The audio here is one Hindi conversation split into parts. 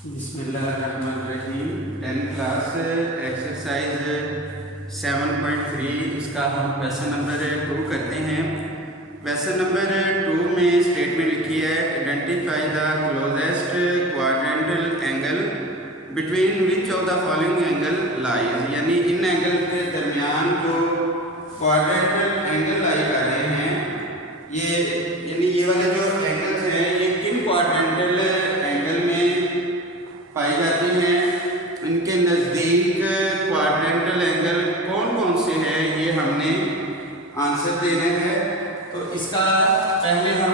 बिस्मिल्लाहिर्रहमानिर्रहीम। 10th क्लास एक्सरसाइज 7.3 इसका हम क्वेश्चन नंबर 2 करते हैं। क्वेश्चन नंबर 2 में स्टेटमेंट लिखी है, identify the closest quadrantal angle between which of the following angle lies, यानी इन एंगल के दरमियान जो क्वाड्रेंटल एंगल लाई कर रहे हैं, ये वाले जो एंगल्स हैं ये किन क्वाड्रेंटल एंगल में पाई जाती हैं, इनके नज़दीक क्वाड्रेंटल एंगल कौन कौन से हैं, ये हमने आंसर देने हैं। तो इसका पहले हम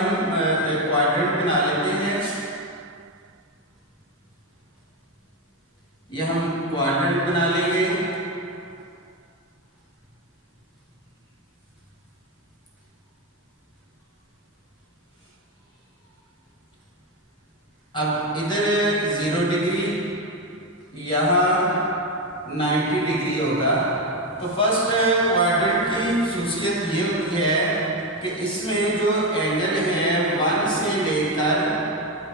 क्वाड्रेंट बना लेते हैं। ये हम क्वाड्रेंट बना लेंगे। अब इधर 0 डिग्री, यहाँ 90 डिग्री होगा। तो फर्स्ट क्वाड्रेंट की खासियत ये होती है कि इसमें जो एंगल है 1 से लेकर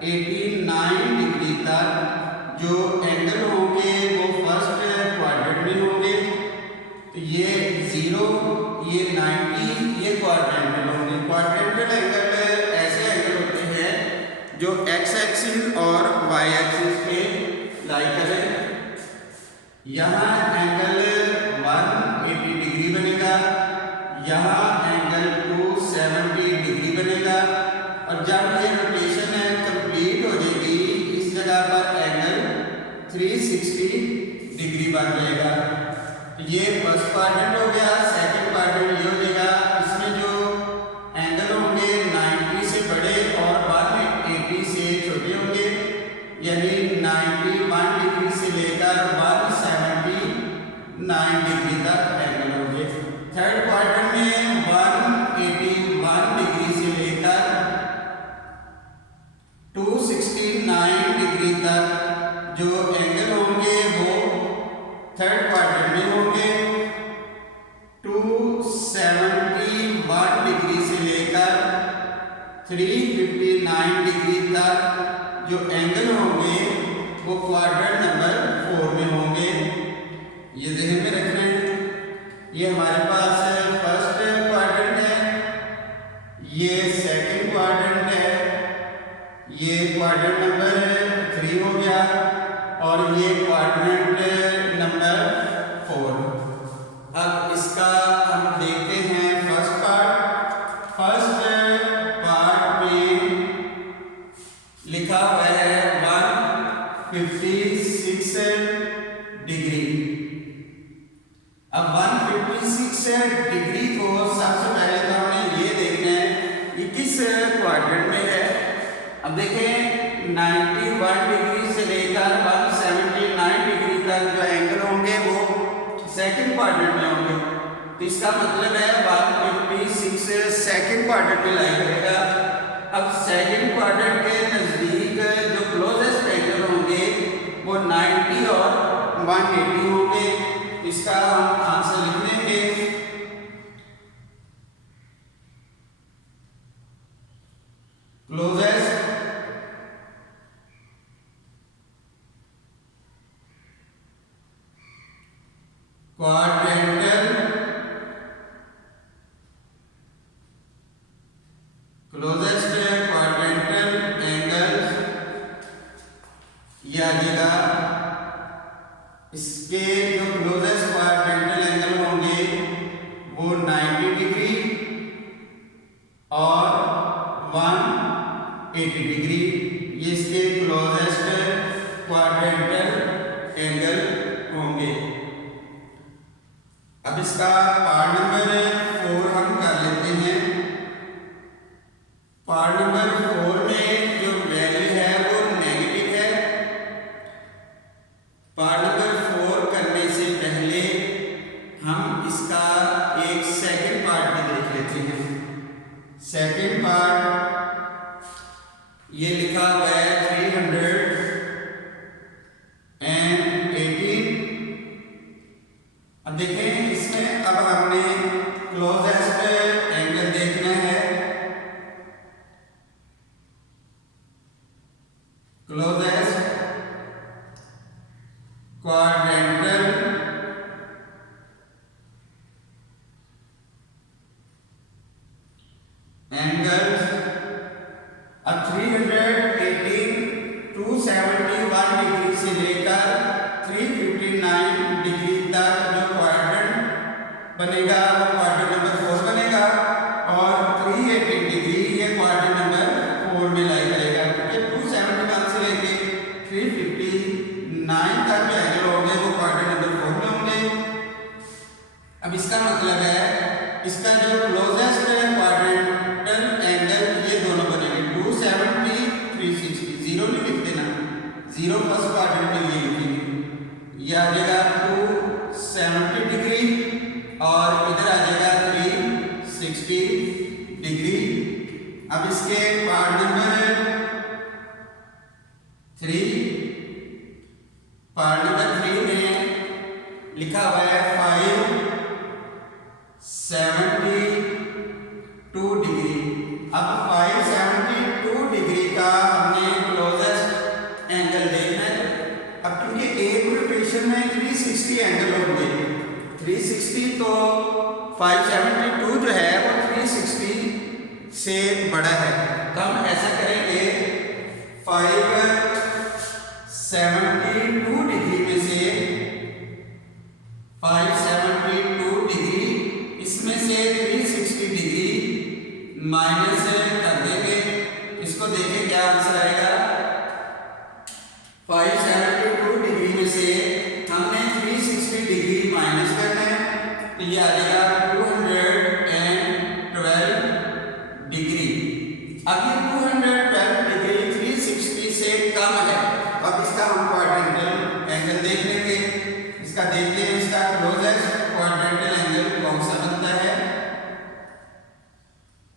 89 डिग्री तक जो एंगल होंगे वो फर्स्ट क्वाड्रेंट में होंगे। तो ये 0, ये 90, ये क्वाड्रेंटल होंगे। क्वाड्रेंटल एंगल ऐसे एंगल होते हैं जो एक्स एक्सिस और वाई एक्सिस पे लाई करें। यहाँ एंगल 180 डिग्री बनेगा, यहाँ एंगल 270 डिग्री बनेगा, और जब ये रोटेशन कंप्लीट हो जाएगी इस जगह पर एंगल 360 डिग्री बन जाएगा। तो ये फर्स्ट क्वाड्रेंट हो गया। सेकंड क्वाड्रेंट ये हो जाएगा, इसमें जो एंगल होंगे 90 से बड़े और 180 से छोटे होंगे, यानी 91 डिग्री से लेकर 179 डिग्री तक एंगल होंगे। थर्ड क्वाड्रेंट में 181 डिग्री से लेकर 269 डिग्री तक जो एंगल होंगे वो थर्ड क्वाड्रेंट में होंगे। 271 डिग्री से लेकर 359 डिग्री तक जो एंगल होंगे वो क्वाड्रेंट नंबर 4 में होंगे। ये ध्यान में रखना है। ये हमारे पास फर्स्ट क्वाड्रेंट है, ये सेकंड क्वाड्रेंट है, ये क्वाड्रेंट नंबर 3 हो गया, और ये क्वाड्रेंट नंबर 4। अब इसका हम देखते हैं फर्स्ट पार्ट। फर्स्ट पार्ट में लिखा हुआ है 156 डिग्री। अब 156 डिग्री को सबसे पहले तो हमने ये देखना है ये किस क्वाड्रेंट में है। अब देखें 91 डिग्री से लेकर 179 डिग्री तक जो एंगल होंगे वो सेकंड क्वाड्रेंट में होंगे। तो इसका मतलब है 156 सेकंड क्वाड्रेंट में लाई करेगा। अब सेकंड क्वाड्रेंट के नजदीक जो क्लोजेस्ट एंगल होंगे वो 90 और 180 होंगे। इसका हम आंसर लिख देंगे। क्लोजेस्ट क्वाड्रेंटल एंगल्स ये आ जाएगा। इसके जो क्लोजेस्ट क्वाड्रेंटल एंगल होंगे वो 90 डिग्री और 180 डिग्री, ये इसके क्लोजेस्ट क्वाड्रेंटल एंगल होंगे। अब इसका पार्ट नंबर 4 हम कर लेते हैं। पार्ट नंबर 4 में जो वैल्यू है वो नेगेटिव है। पार्ट नंबर 4 करने से पहले हम इसका एक सेकंड पार्ट भी देख लेते हैं। सेकंड पार्ट ये लिखा हुआ है 318। अब देखें इसमें अब हमने क्लोजेस्ट एंगल देखना है। क्लोजेस्ट लिख देना, 0 फर्स्ट क्वाड्रेंट में ये लिखेंगे, ये आ जाएगा 270 डिग्री और इधर आ जाएगा 360 डिग्री। अब इसके पार्ट नंबर 3 में लिखा हुआ है 572 डिग्री। अब 572 डिग्री का हमने क्लोजेस्ट एंगल देखना है। अब क्योंकि एक रोटेशन में 360 एंगल होंगे, 360 तो 572 जो है वो 360 से बड़ा है, तो हम ऐसा करेंगे 572 डिग्री में से 572 डिग्री इसमें से 360 डिग्री माइनस कर देंगे, इसको देखें क्या आंसर आएगा। 572 डिग्री में से हमने 360 डिग्री माइनस करना है, तो ये आ जाएगा 212 डिग्री। अब ये 212 डिग्री 360 से कम है, तो अब इसका हम क्वाड्रेंटल एंगल देख लेंगे। इसका देखते हैं, इसका क्लोजेस्ट क्वाड्रेंटल एंगल कौन सा बनता है।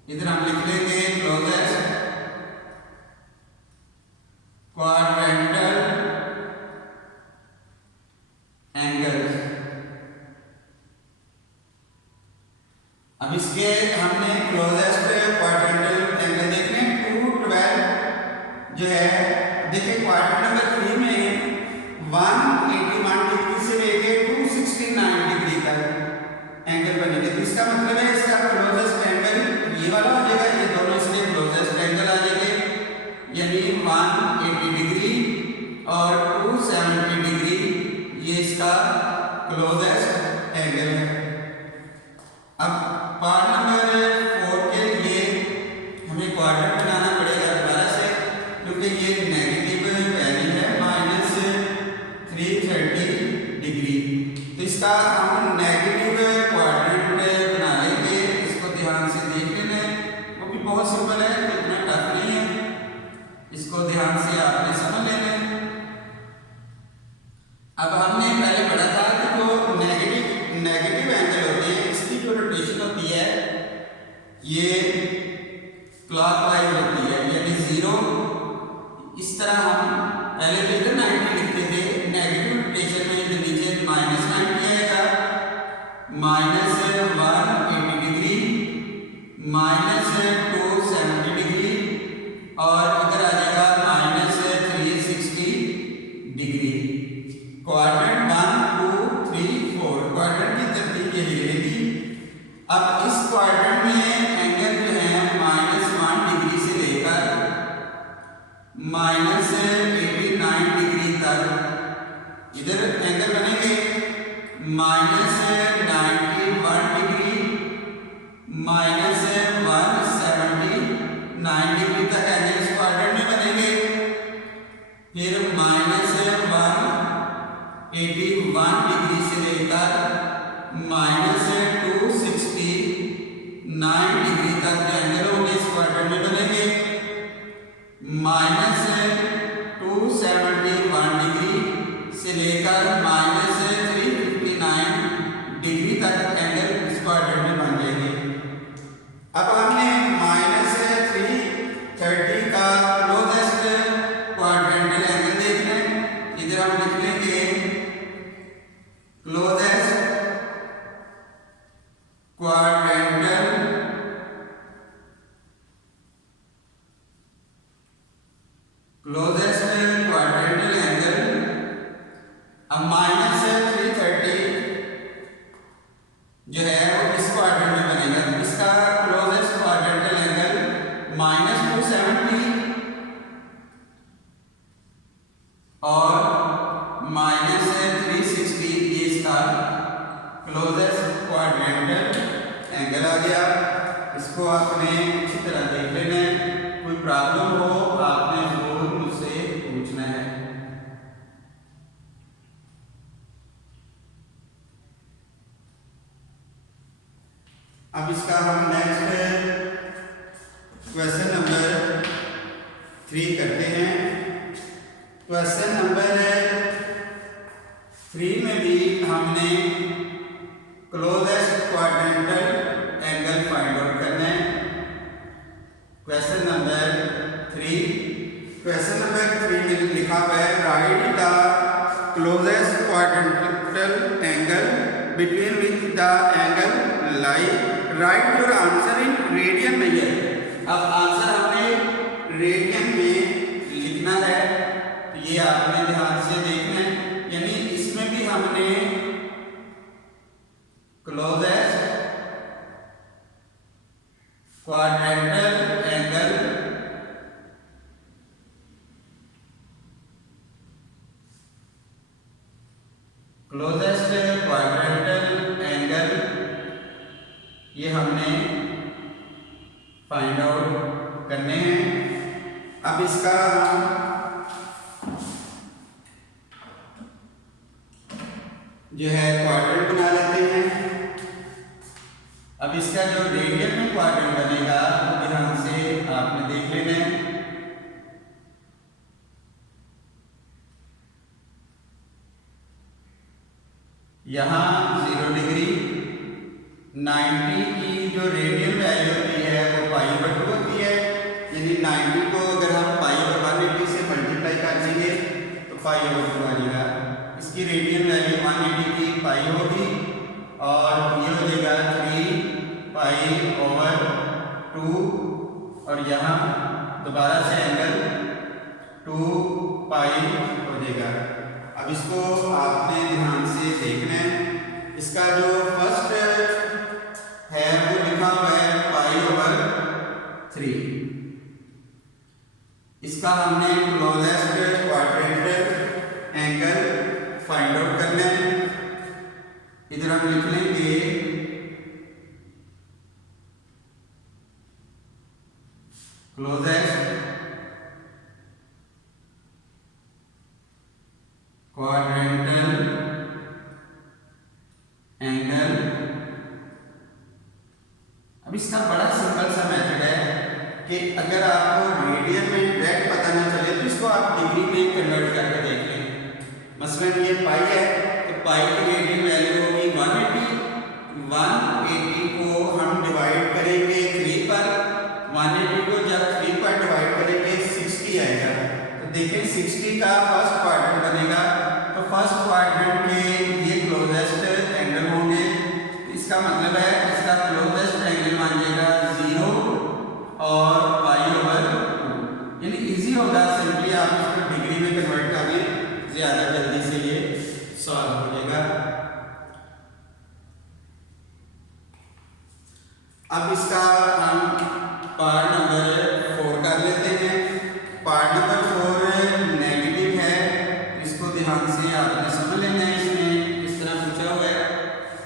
इधर हम लिख लेंगे क्लोजेस्ट क्वाड्रेंटल एंगल। अब इसके हमने क्लोजेस्ट क्वाड्रेंटल एंगल देखने 212 जो है, देखिए क्वाड्रेंट नंबर 3 में 181 डिग्री से लेके 269 डिग्री तक एंगल बनेंगे, तो इसका मतलब है इसका क्लोजेस्ट एंगल ये वाला हो जाएगा, ये दोनों इसके क्लोजेस्ट एंगल आ जाएंगे, यानी 180 डिग्री और 270 डिग्री ये इसका क्लोजेस्ट एंगल है। अब पार्ट नंबर 4 के लिए हमें क्वाड्रेंट बनाना पड़ेगा दोबारा से, क्योंकि ये नेगेटिव वैल्यू है -330 डिग्री, तो इसका हम नेगेटिव क्वाड्रेंट बना लेंगे। इसको ध्यान से देख लेना है, वो भी बहुत सिंपल है, तो इतना टफ नहीं है, इसको ध्यान से आपने समझ लेना है। अब हमने पहले पढ़ा था कि जो नेगेटिव एंगल होते हैं इसकी जो रोटेशन होती है ये क्लॉकवाइज होती है, यानी 0 इस तरह हम पहले तो इधर 90 लिखते थे, नेगेटिव रोटेशन में इधर नीचे -90 आएगा, -180 डिग्री, -270 डिग्री और इधर आ जाएगा -360 डिग्री। क्वाड्रेंट 1 2 3 4 क्वाड्रेंट की तरतीब यही रहेगी। अब इस क्वाड्रेंट में एंगल जो है -1 डिग्री से लेकर -89 डिग्री तक इधर एंगल बनेंगे, -91 डिग्री, -179 डिग्री तक एंगल इस क्वाड्रेंट में बनेंगे, फिर -181 डिग्री से लेकर -269 डिग्री तक जो एंगल होंगे इस क्वाड्रेंट में बनेंगे, -271 डिग्री से लेकर -359 डिग्री तक एंगल इस क्वाड्रेंट में बन जाएंगे। अब हमने -330 का क्लोजेस्ट क्वाड्रेंटल एंगल देखना है, इधर हम लिख लेंगे क्लोजेस्ट क्वाड्रेंटल एंगल। अब -330 जो है वो इस क्वाड्रेंट में बनेगा, तो इसका क्लोजेस्ट क्वाड्रेंटल एंगल -270 और -360 ये इसका क्लोजेस्ट क्वाड्रेंटल एंगल आ गया। इसको आपने अच्छी तरह देख लेना है, कोई प्रॉब्लम हो आपने जरूर मुझसे पूछना है। अब इसका हम नेक्स्ट क्वेश्चन नंबर 3 करते हैं। क्वेश्चन नंबर 3 में भी हमने closest quadrantal angle find out करना है। क्वेश्चन नंबर 3 में लिखा हुआ है right the closest quadrantal angle between which the angle lie, right your answer in radian में है। अब आंसर हमने रेडियन में लिखना है, तो ये आपने ध्यान से देखना है। यानी इसमें भी हमने क्लोजेस्ट क्वाड्रेंटल एंगल ये हमने फाइंड आउट करने हैं। अब इसका जो है क्वाड्रेंट बना लेते हैं। अब इसका जो रेडियन में क्वाड्रेंट बनेगा वो ध्यान से आपने देख लेना है। यहाँ 0 डिग्री 90 की जो रेडियन वैल्यू होती है वो π/2 होती है। यानी 90 को अगर हम π/180 से मल्टीप्लाई कर देंगे तो π/2 आ जाएगा। इसकी रेडियन वैल्यू 180 की π होगी और ये हो जाएगा 3π/2 और यहाँ दोबारा से एंगल 2π हो जाएगा। अब इसको आपने ध्यान से देखना है। इसका जो फर्स्ट है वो लिखा हुआ है π/3। इसका हमने closest quadrantal angle find out करना है। इधर हम लिख लेंगे क्लोजेस्ट क्वाड्रेंटल एंगल। अब इसका बड़ा सिंपल सा मेथड है कि अगर आपको रेडियन में डायरेक्ट पता ना चले तो इसको आप डिग्री में कन्वर्ट करके देख लें। मसलन ये पाई है तो पाई की रेडियन वैल्यू होगी 180। 180 को हम डिवाइड करेंगे 3 पर। 180 को जब 3 पर डिवाइड करेंगे 60 आएगा। तो देखें 60 का फर्स्ट क्वाड्रेंट बनेगा तो फर्स्ट क्वाड्रेंट के ये क्लोजेस्ट एंगल होंगे। इसका मतलब है इसका क्लोजेस्ट एंगल मान लीजिएगा 0 और π/2। यानी इजी होगा, सिंपली आप इसको डिग्री में कन्वर्ट कर लें, ज़्यादा जल्दी से ये सॉल्व हो जाएगा। अब इसका हम पार्ट नंबर 4 कर लेते हैं। पार्ट नंबर 4 नेगेटिव है, इसको ध्यान से आपने समझ लेना है। इसमें इस तरह पूछा हुआ है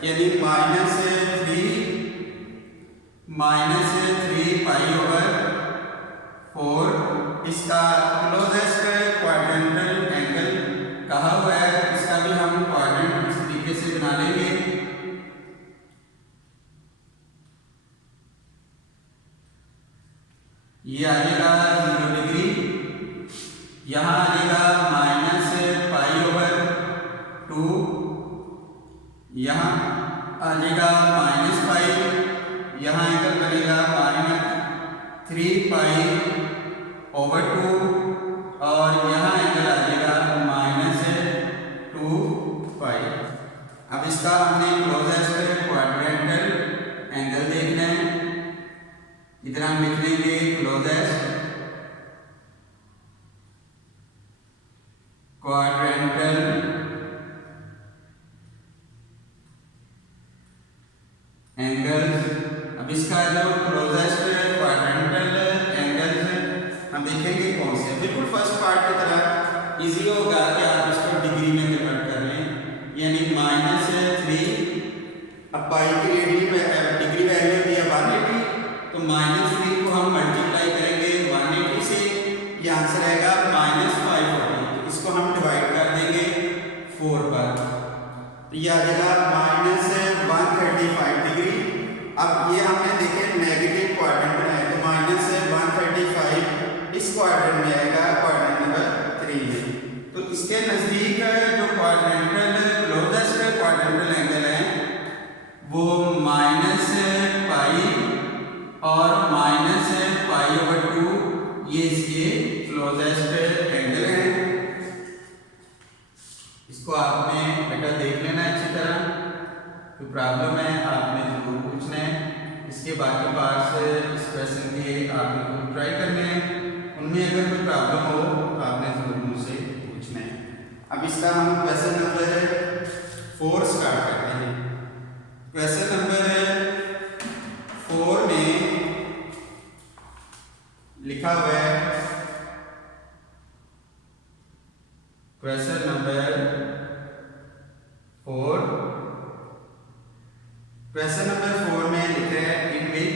यानी -3π/4 इसका क्लोजेस्ट क्वाड्रेंटल एंगल कहा हुआ है। इसका भी हम क्वाड्रेंट इस तरीके से बना लेंगे। ये आ जाएगा 0 डिग्री, यहाँ आ जाएगा -π/2, यहाँ आ जाएगा -π, यहाँ एंगल बनेगा -3π/2 और यहाँ एंगल आ जाएगा -2π। अब इसका हमने क्लोजेस्ट क्वाड्रेंटल एंगल देखना है। इधर हम लिख लेंगे क्लोजेस्ट क्वाड्रेंटल एंगल। अब इसका जो क्लोजेस्ट क्वाड्रेंटल एंगल्स हम देखेंगे कौन से। बिल्कुल फर्स्ट पार्ट की तरह इजी होगा कि आप इसको डिग्री में कन्वर्ट कर लें। यानी -3, अब पाई की डिग्री वैल्यू होती है 180, तो -3 को हम मल्टीप्लाई करेंगे 180 से, ये आंसर आएगा -540। तो इसको हम डिवाइड कर देंगे 4 पर, तो ये आ जाएगा -135 डिग्री। अब ये हमने देखे नेगेटिव क्वाड्रेंट बनाए तो -135 इस क्वाड्रेंट में आएगा, क्वाड्रेंट नंबर 3 में। इसके नज़दीक जो क्वाड्रेंटल क्लोजेस्ट क्वाड्रेंटल एंगल है वो माइनस पाई और माइनस पाई/2 ये इसके क्लोजेस्ट एंगल हैं। इसको आपने बेटा देख लेना अच्छी तरह, कोई प्रॉब्लम है आपने जरूर पूछना है। इसके बाकी पार्ट्स इस क्वेश्चन के आपने खुद ट्राई करने हैं, उनमें अगर कोई प्रॉब्लम हो तो आपने जरूर मुझसे पूछना है। अब इसका हम क्वेश्चन नंबर 4 स्टार्ट करते हैं। क्वेश्चन नंबर 4 में लिखा हुआ है, क्वेश्चन नंबर 4, क्वेश्चन नंबर 4 में लिखा है in which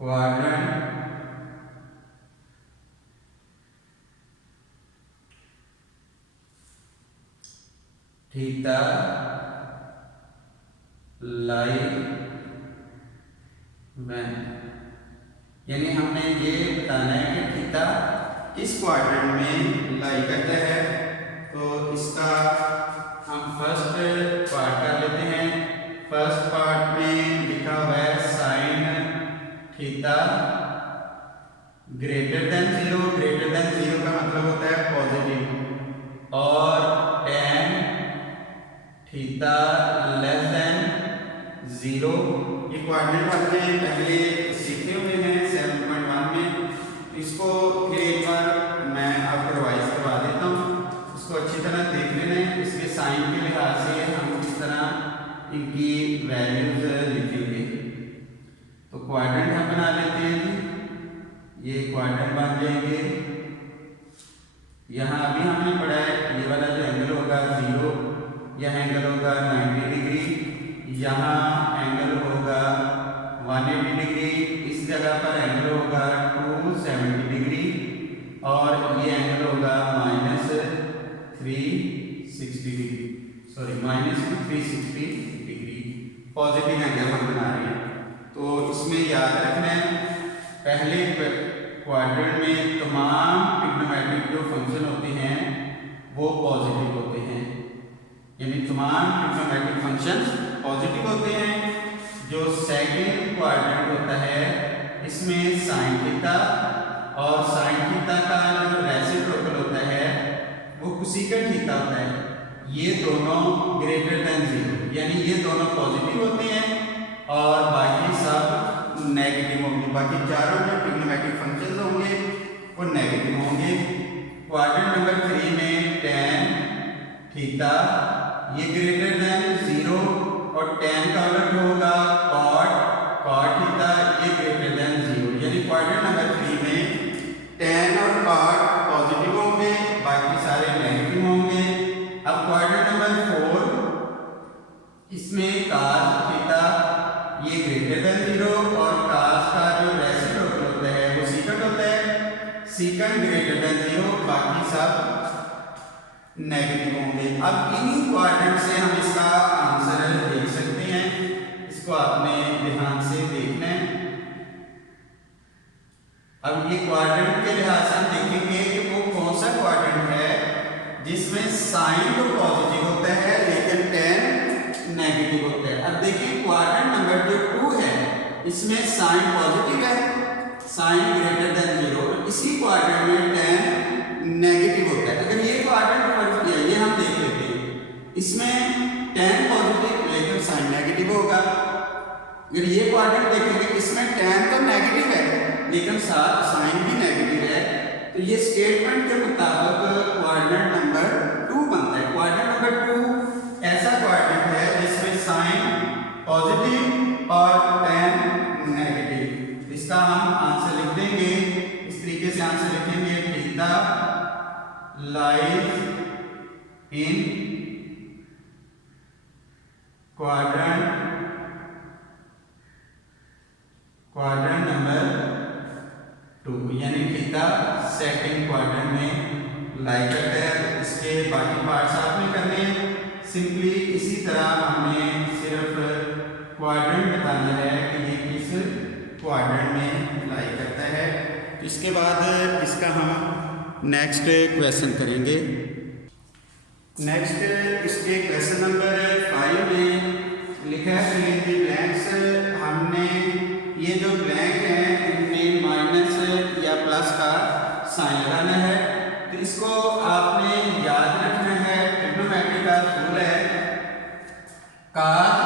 quadrant theta lie when, यानी हमने ये बताना है कि थीटा किस क्वाड्रेंट में लाई करता है। तो इसका हम फर्स्ट पार्ट कर लेते हैं। फर्स्ट पार्ट में लिखा हुआ है sine theta greater than 0। Greater than 0 का मतलब होता है पॉजिटिव, और टेन थीटा लेस देन 0। ये क्वाड्रेंट आपने पहले सीखे हुए हैं 7.1 में। इसको फिर एक बार मैं आपको रिवाइज करवा देता हूँ, इसको अच्छी तरह देख लेना है। इसके साइन के लिहाज से हम किस तरह इनकी वैल्यूज लिखेंगे। तो क्वाड्रेंट हम बना लेते हैं जी, ये क्वाड्रेंट बन जाएंगे। यहाँ अभी हमने पढ़ा है ये वाला जो एंगल होगा 0, यह एंगल होगा 90 डिग्री, यहाँ एंगल होगा 180 डिग्री, इस जगह पर एंगल होगा 270 डिग्री, और ये एंगल होगा -360 degree, sorry -360 degree. Positive angle हम बना रहे हैं। तो इसमें याद रखना है, पहले क्वाड्रेंट में तमाम ट्रिग्नोमेट्रिक जो फंक्शन होते हैं वो पॉजिटिव होते हैं, यानी तमाम ट्रिग्नोमेट्रिक फंक्शंस पॉजिटिव होते हैं। जो सेकंड क्वाड्रेंट होता है इसमें साइन थीटा और साइन थीटा का जो रेसिप्रोकल होता है वो कोसेकंड थीटा होता है। ये दोनों ग्रेटर देन 0, यानी ये दोनों पॉजिटिव होते हैं और बाकी सब नेगेटिव होंगे। बाकी चारों जो ट्रिग्नोमेट्रिक फंक्शंस होंगे वो नेगेटिव होंगे। क्वाड्रेंट नंबर 3 में टेन थीटा ये ग्रेटर देन 0 और टेन का उलट होगा कॉट थीटा ये ग्रेटर देन 0, यानी क्वाड्रेंट नंबर 3 में टेन और कॉट पॉजिटिव होंगे, बाकी सारे नेगेटिव होंगे। अब क्वाड्रेंट नंबर 4 इसमें cos थीटा ये ग्रेटर देन 0 और cos का जो रेसिप्रोकल होता है वो सेकंड होता है, सेकंड ग्रेटर देन 0, बाकी सब नेगेटिव होंगे। अब इन्हीं क्वाड्रेंट से हम इसका आंसर देख सकते हैं, इसको आपने ध्यान से देखना है। अब ये क्वाड्रेंट के लिहाज से हम देखेंगे कि वो कौन सा क्वाड्रेंट है जिसमें साइन तो पॉजिटिव होता है लेकिन टेन नेगेटिव होता है। अब देखिए क्वाड्रेंट नंबर जो 2 है इसमें साइन पॉजिटिव है, साइन ग्रेटर देन 0, इसी क्वाड्रेंट में टेन नेगेटिव होता है। अगर ये क्वाड्रेंट फर्क किया, ये हम देख लेते हैं, इसमें टेन पॉजिटिव लेकिन साइन नेगेटिव होगा। अगर ये क्वाड्रेंट देखेंगे इसमें टेन तो नेगेटिव है लेकिन साथ साइन भी नेगेटिव है, तो ये स्टेटमेंट के मुताबिक क्वाड्रेंट नंबर 2 बनता है। क्वाड्रेंट नंबर 2 ऐसा क्वाड्रेंट है जिसमें साइन पॉजिटिव और टेन नेगेटिव। इसका हम आंसर लिख देंगे, इस तरीके से आंसर लिखेंगे, theta lies in quadrant number 2, यानी थीटा सेकंड क्वाड्रेंट में लाई करता है। इसके बाकी पार्ट्स आपने करने हैं। सिंपली इसी तरह हमने सिर्फ क्वाड्रेंट बताना है कि ये किस क्वाड्रेंट में लाई करता है। तो इसके बाद इसका हम नेक्स्ट क्वेश्चन करेंगे। नेक्स्ट इसके क्वेश्चन नंबर 5 में लिखा है फिल इन द ब्लैंक्स। हमने ये जो ब्लैंक है इनमें माइनस या प्लस का साइन लगाना है। तो इसको आपने याद रखना है, ट्रिग्नोमेट्री का रूल है cos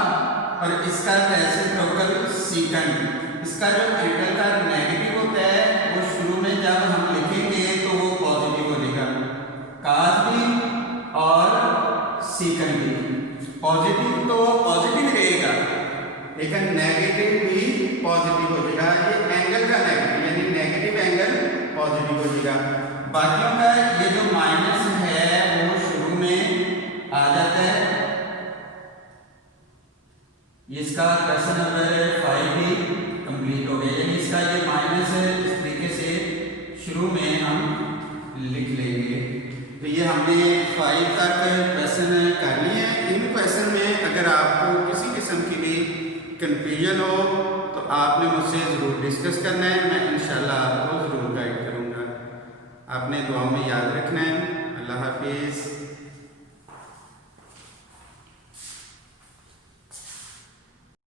और इसका रेसिप्रोकल सेकंड। इसका जो एंगल का नेगेटिव होता है वो शुरू में जब हम लिखेंगे तो वो पॉजिटिव हो जाएगा, cos भी और सेकंड भी। पॉजिटिव तो पॉजिटिव रहेगा लेकिन नेगेटिव भी पॉजिटिव हो जाएगा। ये एंगल का नेगेटिव यानी नेगेटिव एंगल पॉजिटिव हो जाएगा। बाकियों का ये जो माइनस है वो शुरू में आ जाता है। इसका क्वेश्चन नंबर 5 भी कंप्लीट हो गया, यानी इसका ये माइनस इस तरीके से शुरू में हम लिख लेंगे। तो ये हमने 5 तक क्वेश्चन करनी है। इन क्वेश्चन में अगर आपको किसी किस्म की भी कंफ्यूजन हो तो आपने मुझसे ज़रूर डिस्कस करना है, मैं इंशाल्लाह आपको ज़रूर गाइड करूँगा। आपने दुआ में याद रखना है। अल्लाह हाफिज़।